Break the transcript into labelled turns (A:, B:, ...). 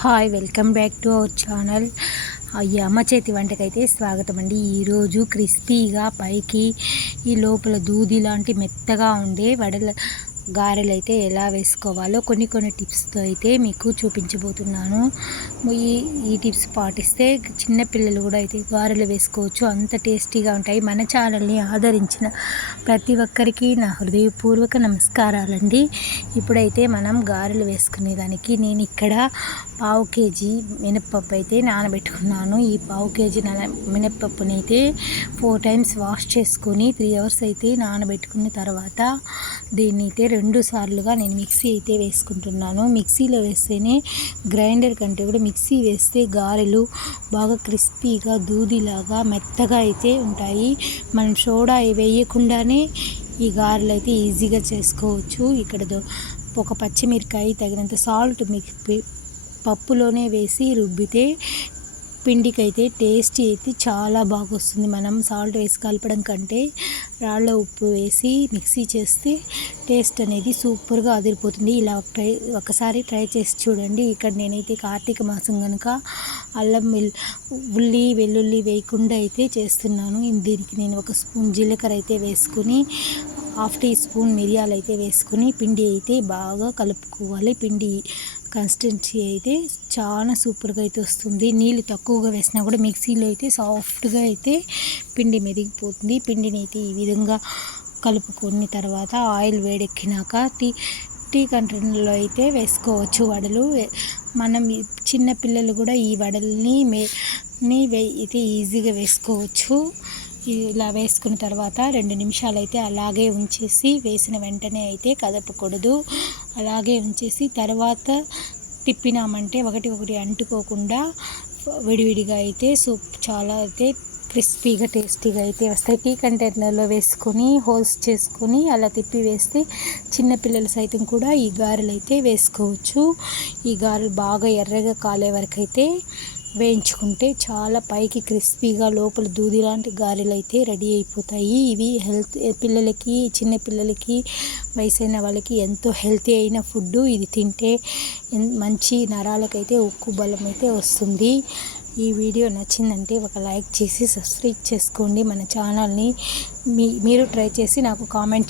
A: Hi welcome back to our channel. ఈ అమ్మ చేతి వంటకైతే స్వాగతం అండి. ఈరోజు క్రిస్పీగా పైకి ఈ లోపల దూది లాంటి మెత్తగా ఉండే వడల గారెలు అయితే ఎలా వేసుకోవాలో కొన్ని కొన్ని టిప్స్తో అయితే మీకు చూపించబోతున్నాను. ఈ ఈ టిప్స్ పాటిస్తే చిన్నపిల్లలు కూడా అయితే గారెలు వేసుకోవచ్చు. అంత టేస్టీగా ఉంటాయి. మన ఛానల్ని ఆదరించిన ప్రతి ఒక్కరికి నా హృదయపూర్వక నమస్కారాలండి. ఇప్పుడైతే మనం గారెలు వేసుకునేదానికి నేను ఇక్కడ పావు కేజీ మినప్పప్పు అయితే నానబెట్టుకున్నాను. ఈ పావు కేజీ నాన మినప్పప్పుని అయితే ఫోర్ టైమ్స్ వాష్ చేసుకొని త్రీ అవర్స్ అయితే నానబెట్టుకున్న తర్వాత దీన్ని అయితే రెండు సార్లుగా నేను మిక్సీ అయితే వేసుకుంటున్నాను. మిక్సీలో వేస్తేనే గ్రైండర్ కంటే కూడా మిక్సీ వేస్తే గారెలు బాగా క్రిస్పీగా దూదిలాగా మెత్తగా అయితే ఉంటాయి. మనం సోడా వేయకుండానే ఈ గారెలు అయితే ఈజీగా చేసుకోవచ్చు. ఇక్కడ ఒక పచ్చిమిరకాయ తగినంత సాల్ట్ మిక్స్ పప్పులోనే వేసి రుబ్బితే పిండికి అయితే టేస్ట్ అయితే చాలా బాగా వస్తుంది మనం సాల్ట్ వేసి కలపడం కంటే రాళ్ళ ఉప్పు వేసి మిక్సీ చేస్తే టేస్ట్ అనేది సూపర్గా అదిరిపోతుంది. ఇలా ట్రై ఒకసారి ట్రై చేసి చూడండి. ఇక్కడ నేనైతే కార్తీక మాసం కనుక అల్లం వెల్ ఉల్లి వెల్లుల్లి వేయకుండా అయితే చేస్తున్నాను. దీనికి నేను ఒక స్పూన్ జీలకర్ర అయితే వేసుకుని హాఫ్ టీ స్పూన్ మిరియాలు అయితే వేసుకుని పిండి అయితే బాగా కలుపుకోవాలి. పిండి కన్సిస్టెన్సీ అయితే చాలా సూపర్గా అయితే వస్తుంది. నీళ్ళు తక్కువగా వేసినా కూడా మిక్సీలో అయితే సాఫ్ట్గా అయితే పిండి మెదిగిపోతుంది. పిండిని అయితే ఈ విధంగా కలుపుకున్న తర్వాత ఆయిల్ వేడెక్కినాక టీ టీ కంటైనర్లో అయితే వేసుకోవచ్చు వడలు. మనం చిన్న పిల్లలు కూడా ఈ వడల్ని మే అయితే ఈజీగా వేసుకోవచ్చు. ఇలా వేసుకున్న తర్వాత రెండు నిమిషాలు అయితే అలాగే ఉంచేసి వేసిన వెంటనే అయితే కదపకూడదు. అలాగే ఉంచేసి తర్వాత తిప్పినామంటే ఒకటి ఒకటి అంటుకోకుండా విడివిడిగా అయితే సూప్ చాలా అయితే క్రిస్పీగా టేస్టీగా అయితే వస్తాయి. టీ కంటైనర్లో వేసుకొని హోల్స్ చేసుకొని అలా తిప్పి వేస్తే చిన్నపిల్లలు సైతం కూడా ఈ గారెలు అయితే వేసుకోవచ్చు. ఈ గారెలు బాగా ఎర్రగా కాలే వరకు అయితే వేయించుకుంటే చాలా పైకి క్రిస్పీగా లోపల దూది లాంటి గారెలు అయితే రెడీ అయిపోతాయి. ఇవి హెల్త్ పిల్లలకి చిన్న పిల్లలకి వయసైన వాళ్ళకి ఎంతో హెల్తీ అయిన ఫుడ్. ఇది తింటే మంచి నరాలకైతే ఉక్కు బలం అయితే వస్తుంది. ఈ వీడియో నచ్చిందంటే ఒక లైక్ చేసి సబ్స్క్రైబ్ చేసుకోండి. మన ఛానల్ని మీ మీరు ట్రై చేసి నాకు కామెంట్